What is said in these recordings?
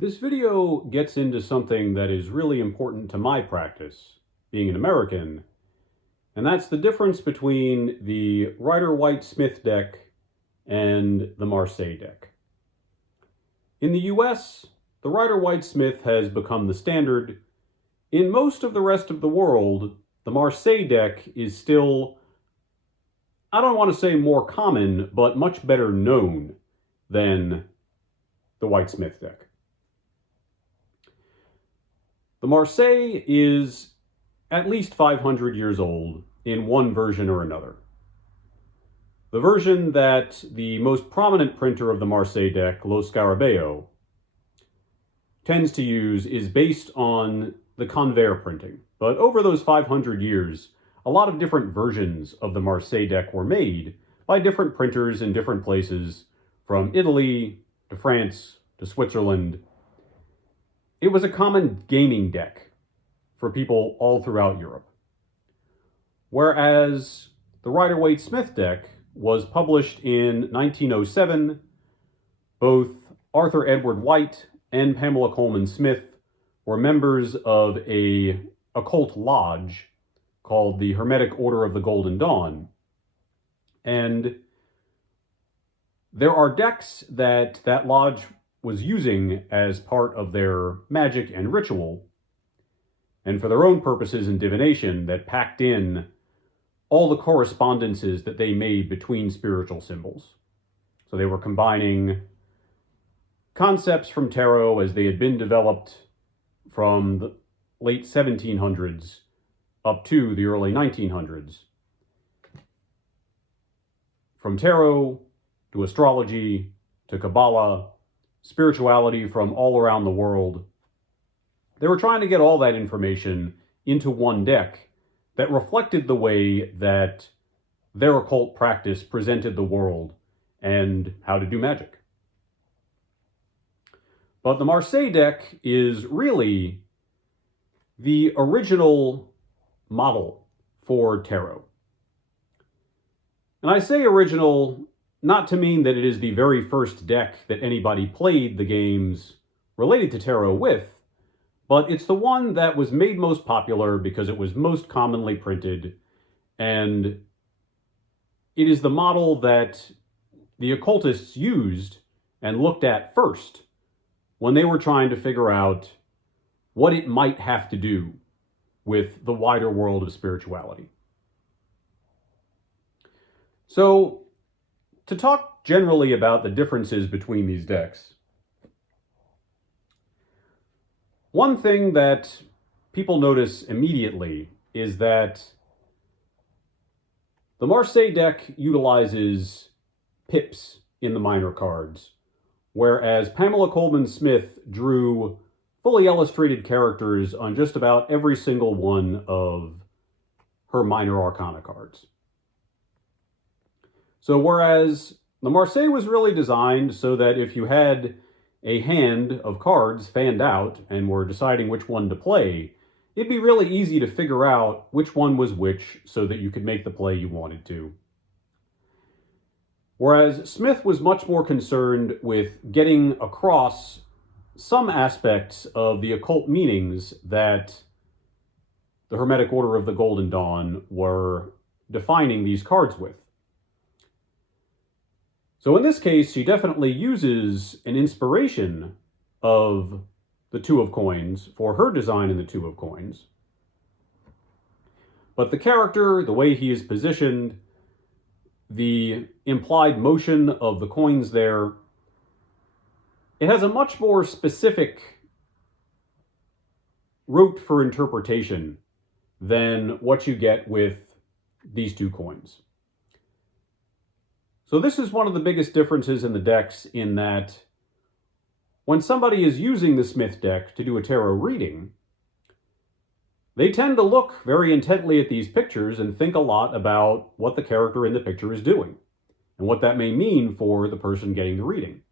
This video gets into something that is really important to my practice, being an American, and that's the difference between the Rider-Waite-Smith deck and the Marseille deck. In the US, the Rider-Waite-Smith has become the standard. In most of the rest of the world, the Marseille deck is still, I don't want to say more common, but much better known than the Waite-Smith deck. The Marseille is at least 500 years old in one version or another. The version that the most prominent printer of the Marseille deck, Lo Scarabeo, tends to use is based on the Convert printing. But over those 500 years, a lot of different versions of the Marseille deck were made by different printers in different places, from Italy to France to Switzerland. It was a common gaming deck for people all throughout Europe. Whereas the Rider-Waite-Smith deck was published in 1907, both Arthur Edward White and Pamela Colman Smith were members of an occult lodge called the Hermetic Order of the Golden Dawn. And there are decks that lodge was using as part of their magic and ritual, and for their own purposes in divination, that packed in all the correspondences that they made between spiritual symbols. So they were combining concepts from tarot as they had been developed from the late 1700s up to the early 1900s. From tarot to astrology to Kabbalah, spirituality from all around the world. They were trying to get all that information into one deck that reflected the way that their occult practice presented the world and how to do magic. But the Marseille deck is really the original model for tarot. And I say original not to mean that it is the very first deck that anybody played the games related to tarot with, but it's the one that was made most popular because it was most commonly printed, and it is the model that the occultists used and looked at first when they were trying to figure out what it might have to do with the wider world of spirituality. So, to talk generally about the differences between these decks, one thing that people notice immediately is that the Marseille deck utilizes pips in the minor cards, whereas Pamela Colman Smith drew fully illustrated characters on just about every single one of her minor arcana cards. So whereas the Marseille was really designed so that if you had a hand of cards fanned out and were deciding which one to play, it'd be really easy to figure out which one was which so that you could make the play you wanted to. Whereas Smith was much more concerned with getting across some aspects of the occult meanings that the Hermetic Order of the Golden Dawn were defining these cards with. So in this case, she definitely uses an inspiration of the Two of Coins for her design in the Two of Coins. But the character, the way he is positioned, the implied motion of the coins there, it has a much more specific route for interpretation than what you get with these two coins. So this is one of the biggest differences in the decks, in that when somebody is using the Smith deck to do a tarot reading, they tend to look very intently at these pictures and think a lot about what the character in the picture is doing and what that may mean for the person getting the reading.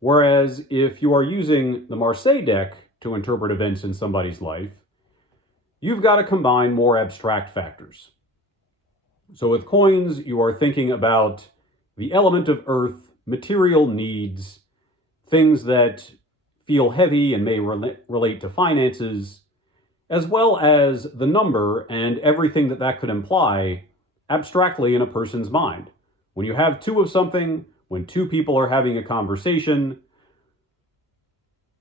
Whereas if you are using the Marseille deck to interpret events in somebody's life, you've got to combine more abstract factors. So with coins, you are thinking about the element of earth, material needs, things that feel heavy and may relate to finances, as well as the number and everything that could imply abstractly in a person's mind. When you have two of something, when two people are having a conversation,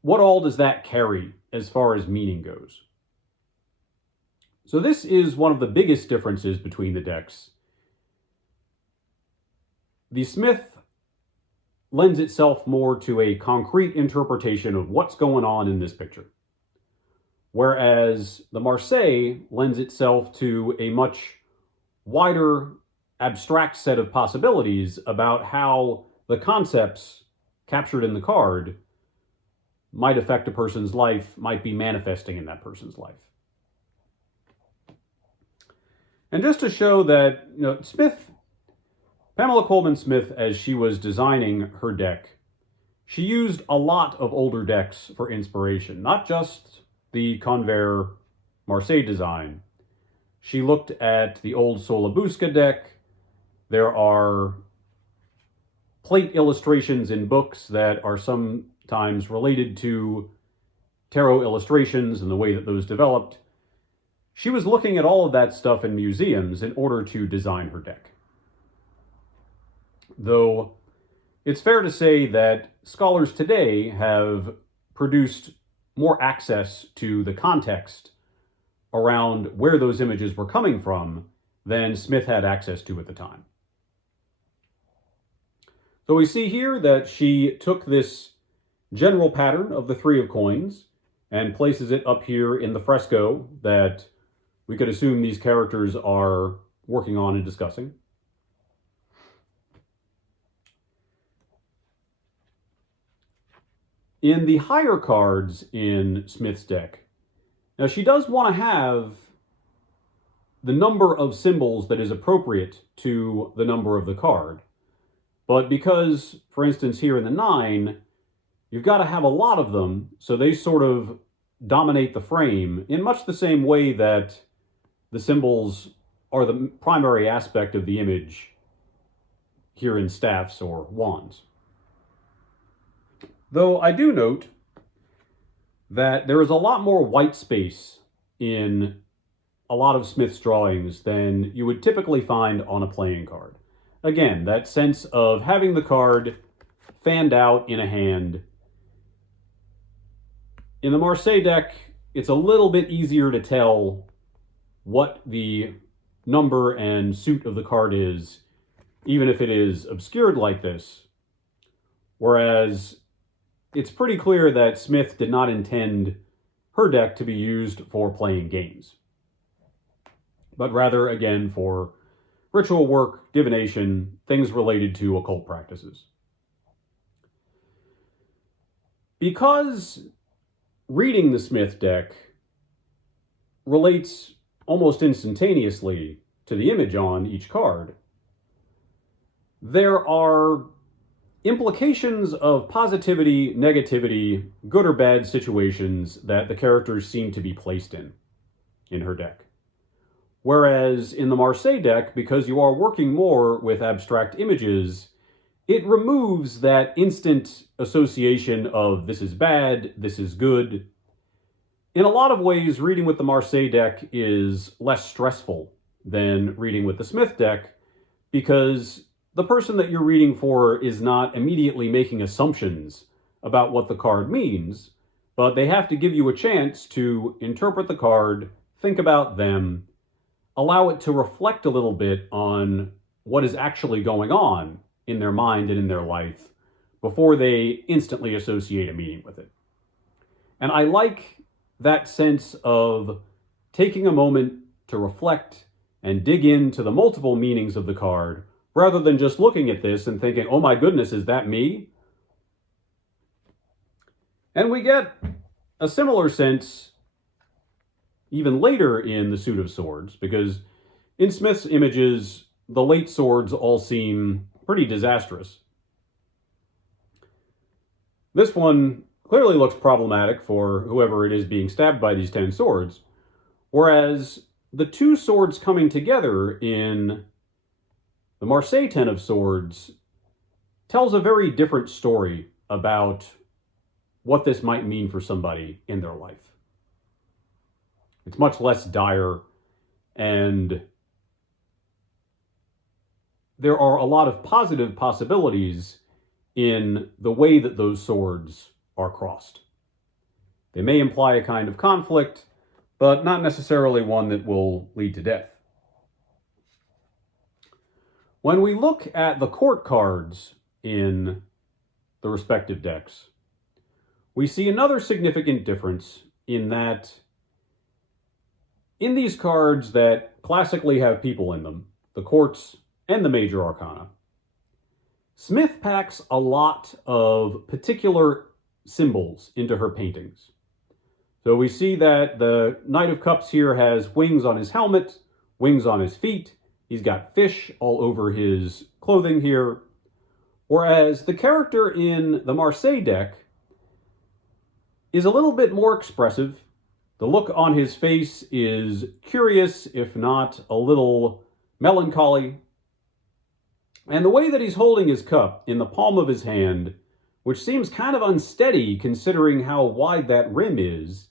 what all does that carry as far as meaning goes? So this is one of the biggest differences between the decks. The Smith lends itself more to a concrete interpretation of what's going on in this picture, whereas the Marseille lends itself to a much wider, abstract set of possibilities about how the concepts captured in the card might affect a person's life, might be manifesting in that person's life. And just to show that, Pamela Colman Smith, as she was designing her deck, she used a lot of older decks for inspiration, not just the Convert Marseille design. She looked at the old Solabusca deck. There are plate illustrations in books that are sometimes related to tarot illustrations and the way that those developed. She was looking at all of that stuff in museums in order to design her deck. Though it's fair to say that scholars today have produced more access to the context around where those images were coming from than Smith had access to at the time. So we see here that she took this general pattern of the three of coins and places it up here in the fresco that we could assume these characters are working on and discussing. In the higher cards in Smith's deck, now she does want to have the number of symbols that is appropriate to the number of the card. But because, for instance, here in the 9, you've got to have a lot of them, so they sort of dominate the frame in much the same way that the symbols are the primary aspect of the image here in staffs or wands. Though I do note that there is a lot more white space in a lot of Smith's drawings than you would typically find on a playing card. Again, that sense of having the card fanned out in a hand. In the Marseille deck, it's a little bit easier to tell what the number and suit of the card is, even if it is obscured like this. Whereas it's pretty clear that Smith did not intend her deck to be used for playing games, but rather, again, for ritual work, divination, things related to occult practices. Because reading the Smith deck relates almost instantaneously to the image on each card, there are implications of positivity, negativity, good or bad situations that the characters seem to be placed in her deck. Whereas in the Marseille deck, because you are working more with abstract images, it removes that instant association of this is bad, this is good. In a lot of ways, reading with the Marseille deck is less stressful than reading with the Smith deck, because the person that you're reading for is not immediately making assumptions about what the card means, but they have to give you a chance to interpret the card, think about them, allow it to reflect a little bit on what is actually going on in their mind and in their life before they instantly associate a meaning with it. And I like that sense of taking a moment to reflect and dig into the multiple meanings of the card, rather than just looking at this and thinking, oh my goodness, is that me? And we get a similar sense even later in the Suit of Swords, because in Smith's images, the late swords all seem pretty disastrous. This one clearly looks problematic for whoever it is being stabbed by these 10 swords, whereas the two swords coming together in the Marseille 10 of Swords tells a very different story about what this might mean for somebody in their life. It's much less dire, and there are a lot of positive possibilities in the way that those swords are crossed. They may imply a kind of conflict, but not necessarily one that will lead to death. When we look at the court cards in the respective decks, we see another significant difference in that in these cards that classically have people in them, the courts and the major arcana, Smith packs a lot of particular symbols into her paintings. So we see that the Knight of Cups here has wings on his helmet, wings on his feet. He's got fish all over his clothing here. Whereas the character in the Marseille deck is a little bit more expressive. The look on his face is curious, if not a little melancholy. And the way that he's holding his cup in the palm of his hand, which seems kind of unsteady considering how wide that rim is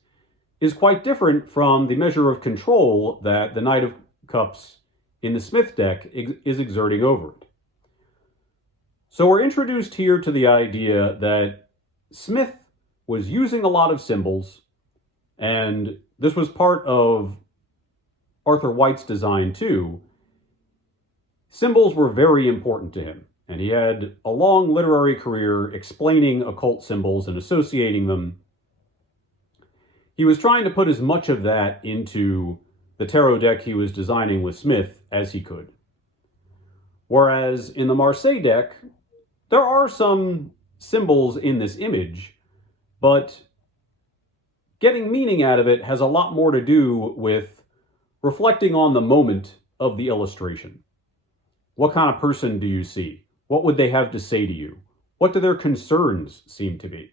quite different from the measure of control that the Knight of Cups in the Smith deck is exerting over it. So we're introduced here to the idea that Smith was using a lot of symbols, and this was part of Arthur White's design too. Symbols were very important to him, and he had a long literary career explaining occult symbols and associating them. He was trying to put as much of that into the tarot deck he was designing with Smith as he could. Whereas in the Marseille deck, there are some symbols in this image, but getting meaning out of it has a lot more to do with reflecting on the moment of the illustration. What kind of person do you see? What would they have to say to you? What do their concerns seem to be?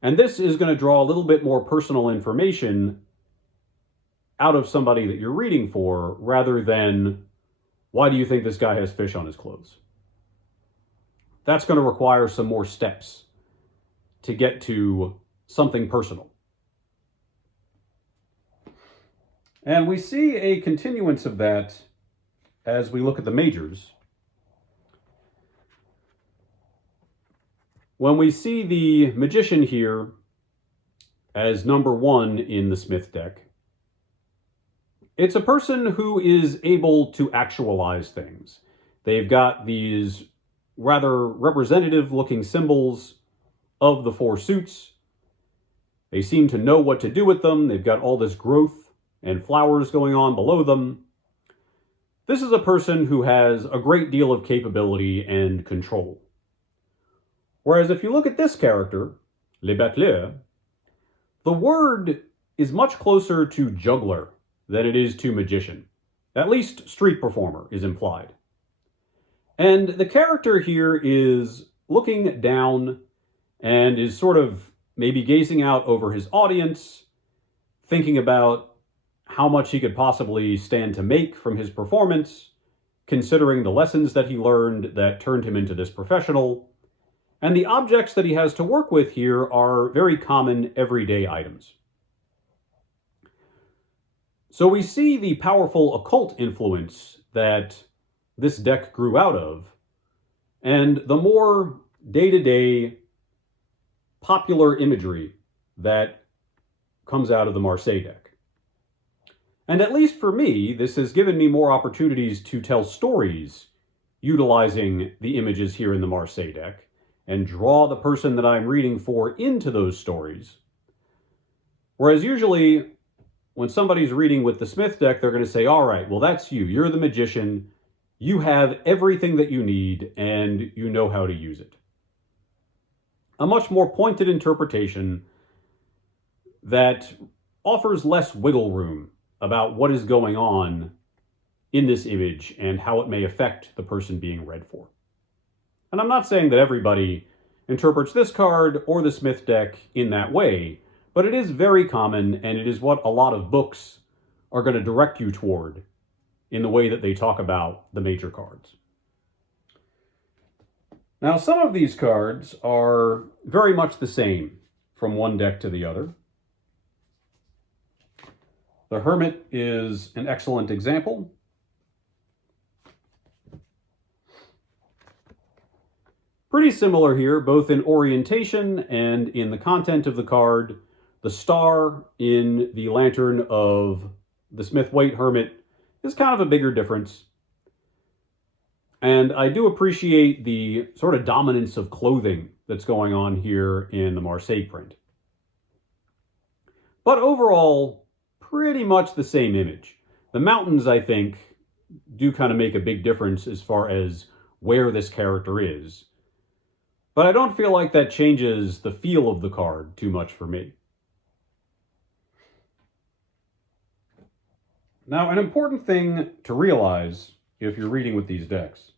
And this is going to draw a little bit more personal information out of somebody that you're reading for, rather than, why do you think this guy has fish on his clothes? That's going to require some more steps to get to something personal. And we see a continuance of that as we look at the majors. When we see the Magician here as number 1 in the Smith deck, it's a person who is able to actualize things. They've got these rather representative looking symbols of the 4 suits. They seem to know what to do with them. They've got all this growth and flowers going on below them. This is a person who has a great deal of capability and control. Whereas if you look at this character, Le Battleur, the word is much closer to juggler than it is to magician. At least street performer is implied. And the character here is looking down and is sort of maybe gazing out over his audience, thinking about how much he could possibly stand to make from his performance, considering the lessons that he learned that turned him into this professional. And the objects that he has to work with here are very common everyday items. So we see the powerful occult influence that this deck grew out of, and the more day-to-day popular imagery that comes out of the Marseille deck. And at least for me, this has given me more opportunities to tell stories utilizing the images here in the Marseille deck, and draw the person that I'm reading for into those stories. Whereas usually, when somebody's reading with the Smith deck, they're going to say, all right, well, that's you. You're the magician. You have everything that you need, and you know how to use it. A much more pointed interpretation that offers less wiggle room about what is going on in this image and how it may affect the person being read for. And I'm not saying that everybody interprets this card or the Smith deck in that way, but it is very common, and it is what a lot of books are going to direct you toward in the way that they talk about the major cards. Now, some of these cards are very much the same from one deck to the other. The Hermit is an excellent example. Pretty similar here, both in orientation and in the content of the card. The star in the lantern of the Smith-Waite Hermit is kind of a bigger difference. And I do appreciate the sort of dominance of clothing that's going on here in the Marseille print. But overall, pretty much the same image. The mountains, I think, do kind of make a big difference as far as where this character is. But I don't feel like that changes the feel of the card too much for me. Now, an important thing to realize if you're reading with these decks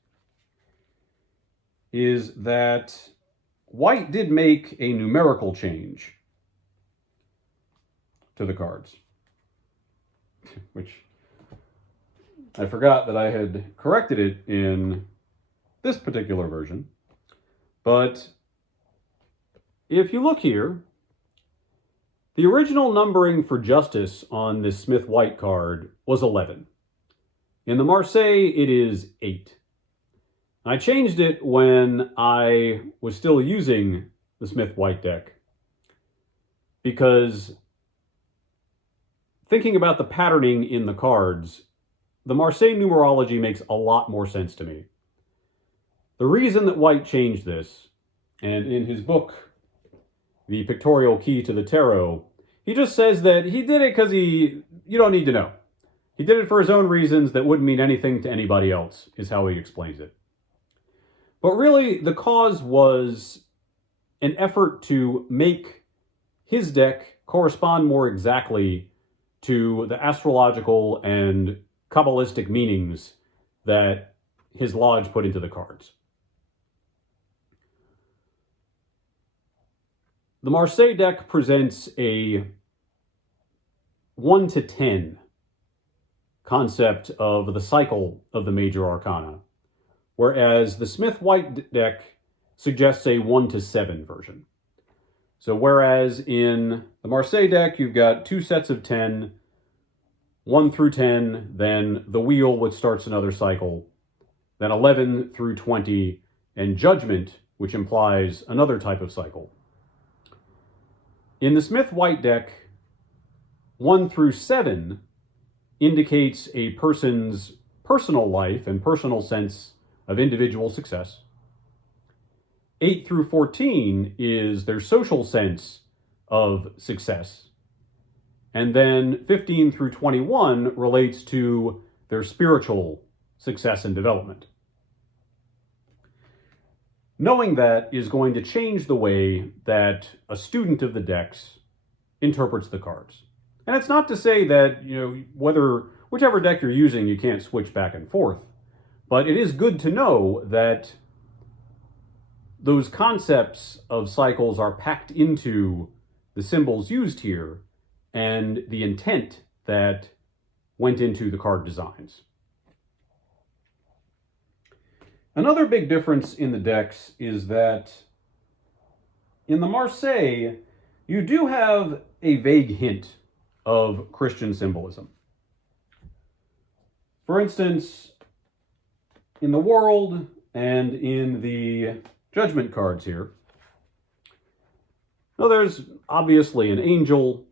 is that White did make a numerical change to the cards, which I forgot that I had corrected it in this particular version. But if you look here, the original numbering for Justice on this Smith-Waite card was 11. In the Marseille, it is 8. I changed it when I was still using the Smith-Waite deck because thinking about the patterning in the cards, the Marseille numerology makes a lot more sense to me. The reason that White changed this, and in his book, The Pictorial Key to the Tarot, he just says that he did it because you don't need to know. He did it for his own reasons that wouldn't mean anything to anybody else, is how he explains it. But really, the cause was an effort to make his deck correspond more exactly to the astrological and Kabbalistic meanings that his lodge put into the cards. The Marseille deck presents a 1 to 10 concept of the cycle of the major arcana, whereas the Smith-Waite deck suggests a 1 to 7 version. So whereas in the Marseille deck, you've got 2 sets of 10, 1 through 10, then the wheel, which starts another cycle, then 11 through 20, and Judgment, which implies another type of cycle. In the Smith-Waite deck, 1 through 7 indicates a person's personal life and personal sense of individual success. 8 through 14 is their social sense of success. And then 15 through 21 relates to their spiritual success and development. Knowing that is going to change the way that a student of the decks interprets the cards. And it's not to say that, whichever deck you're using, you can't switch back and forth. But it is good to know that those concepts of cycles are packed into the symbols used here and the intent that went into the card designs. Another big difference in the decks is that in the Marseille, you do have a vague hint of Christian symbolism. For instance, in the World and in the Judgment cards here, there's obviously an angel,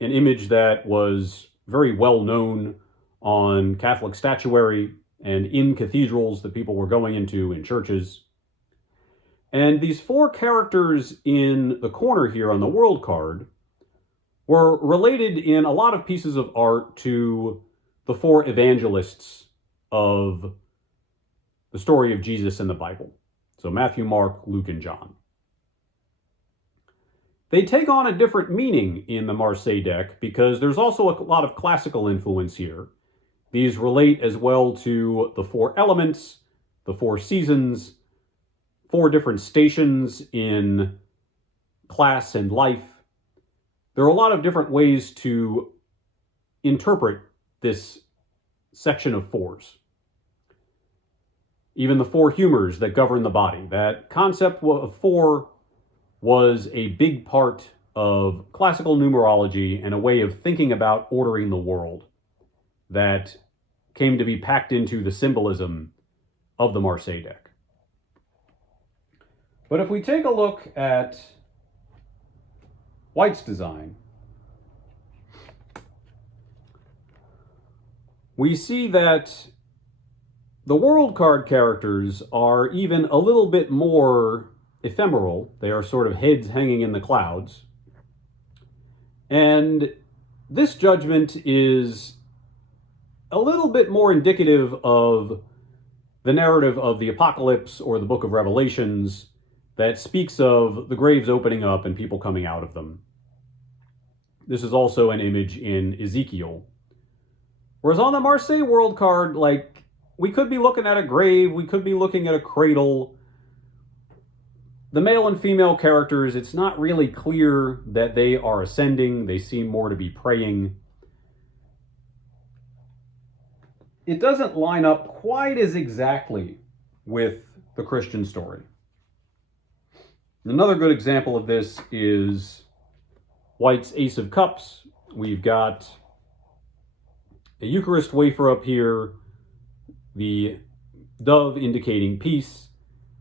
an image that was very well known on Catholic statuary and in cathedrals that people were going into in churches. And these 4 characters in the corner here on the World card were related in a lot of pieces of art to the 4 evangelists of the story of Jesus in the Bible. So Matthew, Mark, Luke, and John. They take on a different meaning in the Marseille deck because there's also a lot of classical influence here. These relate as well to the 4 elements, the 4 seasons, 4 different stations in class and life. There are a lot of different ways to interpret this section of 4s. even the four humors that govern the body. That concept of four was a big part of classical numerology and a way of thinking about ordering the world that came to be packed into the symbolism of the Marseille deck. But if we take a look at Waite's design, we see that the world card characters are even a little bit more ephemeral. They are sort of heads hanging in the clouds. And this judgment is a little bit more indicative of the narrative of the Apocalypse or the Book of Revelations that speaks of the graves opening up and people coming out of them. This is also an image in Ezekiel. Whereas on the Marseille world card, like, we could be looking at a grave, we could be looking at a cradle. The male and female characters, it's not really clear that they are ascending. They seem more to be praying. It doesn't line up quite as exactly with the Christian story. Another good example of this is Waite's Ace of Cups. We've got a Eucharist wafer up here, the dove indicating peace,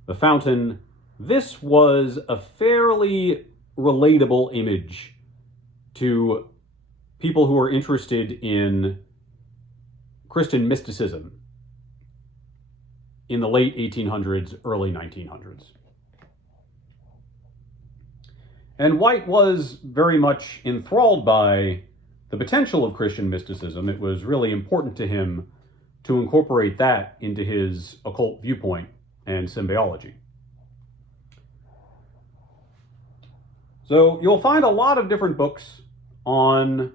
the fountain. This was a fairly relatable image to people who are interested in Christian mysticism in the late 1800s, early 1900s. And Waite was very much enthralled by the potential of Christian mysticism. It was really important to him to incorporate that into his occult viewpoint and symbiology. So you'll find a lot of different books on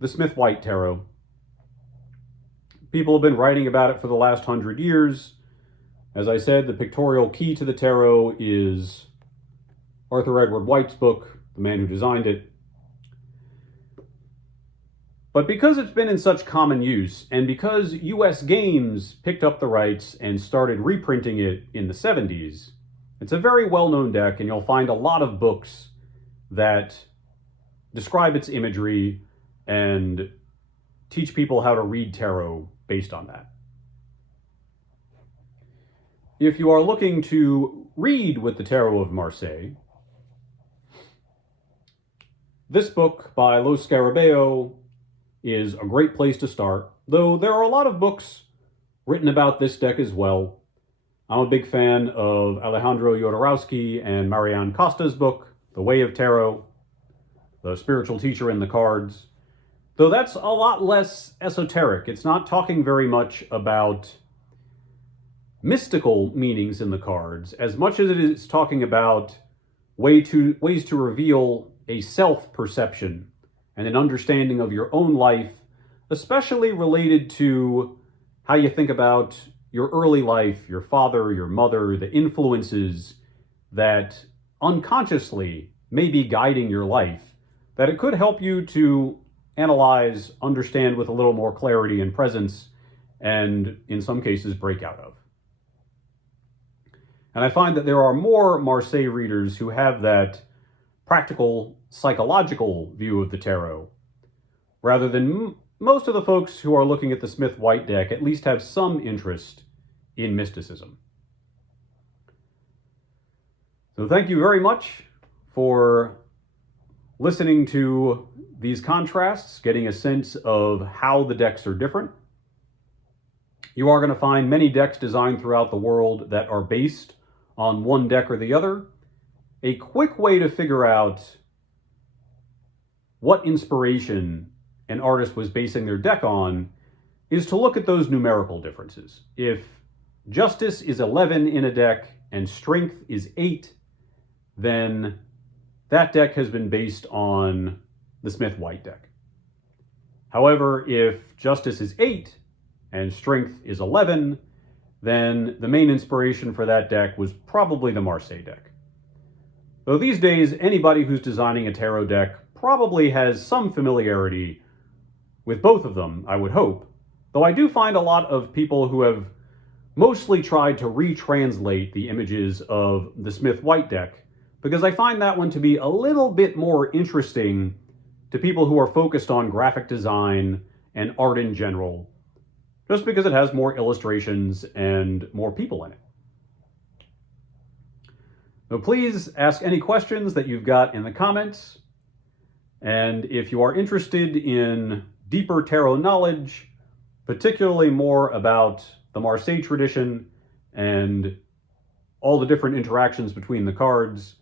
the Smith-Waite Tarot. People have been writing about it for the last 100 years. As I said, the pictorial key to the tarot is Arthur Edward White's book, The Man Who Designed It. But because it's been in such common use, and because US Games picked up the rights and started reprinting it in the 70s, it's a very well-known deck, and you'll find a lot of books that describe its imagery and teach people how to read tarot based on that. If you are looking to read with the Tarot of Marseille, this book by Lo Scarabeo is a great place to start, though there are a lot of books written about this deck as well. I'm a big fan of Alejandro Jodorowsky and Marianne Costa's book, The Way of Tarot, The Spiritual Teacher in the Cards, though that's a lot less esoteric. It's not talking very much about mystical meanings in the cards, as much as it is talking about ways to reveal a self-perception and an understanding of your own life, especially related to how you think about your early life, your father, your mother, the influences that unconsciously may be guiding your life, that it could help you to analyze, understand with a little more clarity and presence, and in some cases break out of. And I find that there are more Marseille readers who have that practical, psychological view of the tarot, rather than most of the folks who are looking at the Smith-Waite deck at least have some interest in mysticism. So thank you very much for listening to these contrasts, getting a sense of how the decks are different. You are going to find many decks designed throughout the world that are based on one deck or the other. A quick way to figure out what inspiration an artist was basing their deck on is to look at those numerical differences. If Justice is 11 in a deck and Strength is 8, then that deck has been based on the Smith-Waite deck. However, if Justice is 8 and Strength is 11, then the main inspiration for that deck was probably the Marseille deck. Though these days, anybody who's designing a tarot deck probably has some familiarity with both of them, I would hope. Though I do find a lot of people who have mostly tried to retranslate the images of the Smith-Waite deck because I find that one to be a little bit more interesting to people who are focused on graphic design and art in general, just because it has more illustrations and more people in it. So please ask any questions that you've got in the comments. And if you are interested in deeper tarot knowledge, particularly more about the Marseille tradition and all the different interactions between the cards,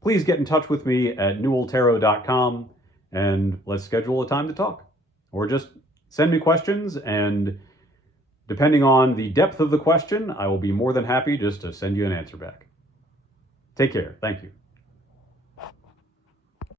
please get in touch with me at newelltarot.com and let's schedule a time to talk. Or just send me questions, and depending on the depth of the question, I will be more than happy just to send you an answer back. Take care. Thank you.